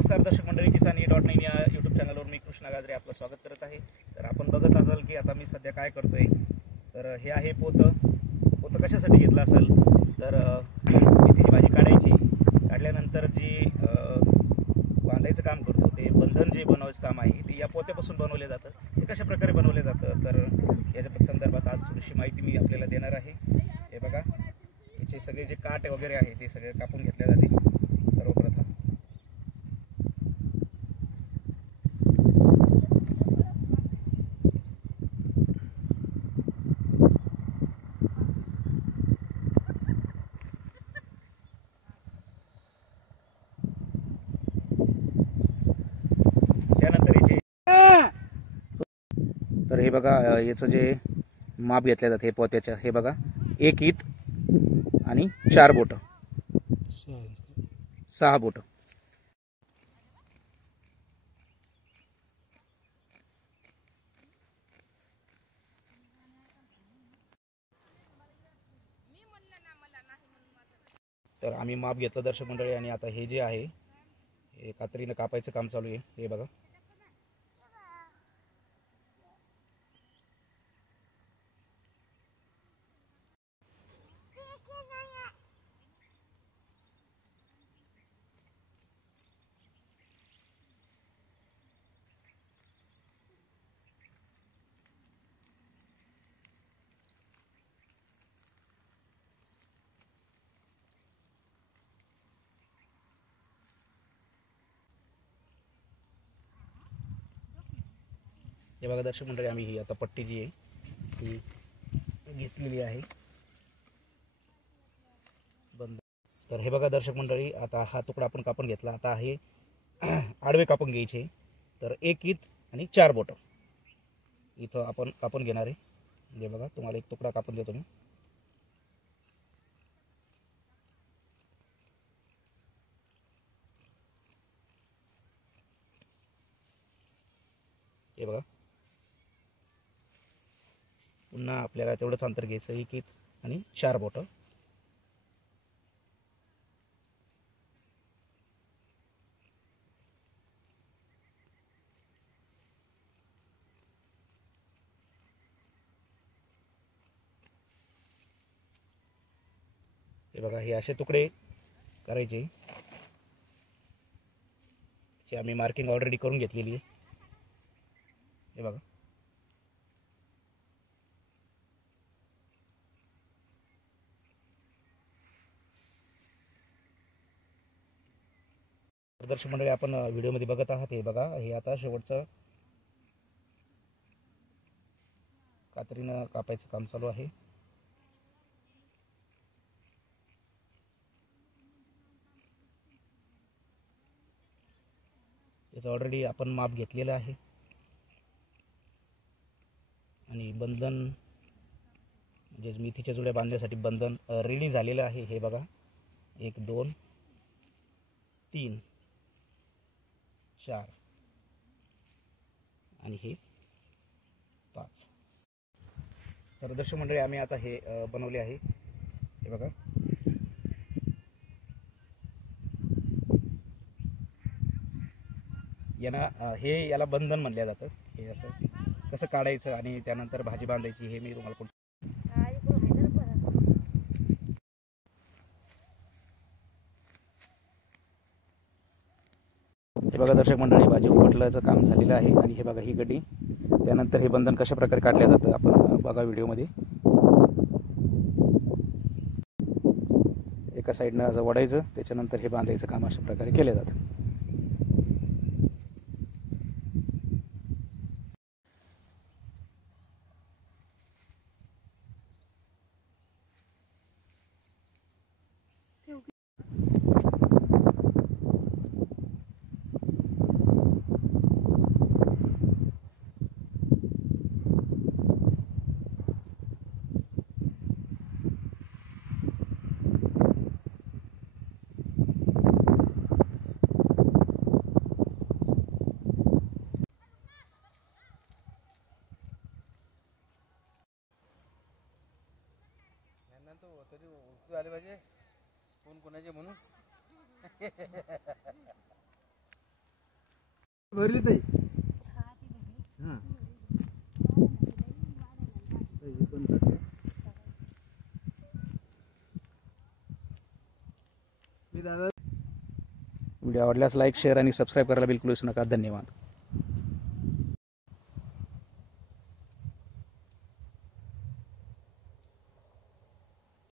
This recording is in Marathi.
नमस्कार दर्शक मंडळी, किसानी.9 या यूट्यूब चॅनलवर मी कृष्णा गाजरे आपलं स्वागत करत आहे। तर आपण बघत असाल की आता मी सध्या काय करतोय, तर हे आहे पोतं कशासाठी घेतलं असेल तर मेथीची भाजी काढल्यानंतर जी बांधायचं काम करतो ते बंधन जे बनवायचं काम आहे ते या पोत्यापासून बनवले जातं। ते कशा प्रकारे बनवले जातं तर याच्या संदर्भात आज थोडीशी माहिती मी आपल्याला देणार आहे। हे बघा, याचे सगळे जे काट वगैरे आहे ते सगळे कापून घेतले जाते सर्वप्रथम। तर हे बघा, याचं जे माप घेतलं जातं हे पोत्याचं, हे बघा 1 इंच आणि 4 बोट, 6 बोट। तर आम्ही माप घेतलं दर्शक मंडळी, आणि आता हे जे आहे हे कात्रीनं कापायचं काम चालू आहे। हे बघा, हे बघा दर्शक मंडळी, आम्ही ही आता पट्टी जी आहे ही घेतलेली आहे बंद। तर हे बघा दर्शक मंडळी, आता हा तुकडा आपण कापून घेतला, आता हे आडवे कापून घ्यायचे। तर 1 इंच आणि 4 बोट इथं आपण कापून घेणार आहे। हे बघा, तुम्हाला एक तुकडा कापून देतो मी। हे बघा, पुन्हा आपल्याला तेवढंच अंतर घ्यायचं, 1 इंच आणि 4 बोट। हे बघा, हे असे तुकडे करायचे। ची आम्ही मार्किंग ऑलरेडी करून घेतलेली आहे। हे बघा, दर्शक मंडळी, आपण व्हिडिओमध्ये बघत आहात, हे बघा, हे आता शेवटचं कात्रीनं कापायचं काम चालू आहे। याचं ऑलरेडी आपण माप घेतलेलं आहे, आणि बंधन म्हणजे मेथीच्या जुड्या बांधण्यासाठी बंधन रेडी झालेलं आहे। हे बघा, 1 2 3 4 आणि हे 5। तर दर्शक मंडळी, आम्ही आता हे बनवले आहे। हे बघा, याला बंधन म्हणलं जातं। हे असं कसं काढायचं आणि त्यानंतर भाजी बांधायची हे मी तुम्हाला हे बघा दर्शक मंडळी, भाजी उपटल्याचं काम झालेलं आहे। आणि हे बघा, ही गड्डी, त्यानंतर हे बंधन कशा प्रकारे काढलं जातं आपण बघा व्हिडिओमध्ये। एका साईडनं असं वडायचं, त्याच्यानंतर हे बांधायचं काम अशा प्रकारे केलं जातं। तरी वस्तू आले पाहिजे कोण कोणाचे म्हणून भरली ताई हां पण टाकले मी दादा. व्हिडिओ आवडल्यास लाईक शेअर आणि सबस्क्राईब करायला बिलकुल विसरू नका. धन्यवाद.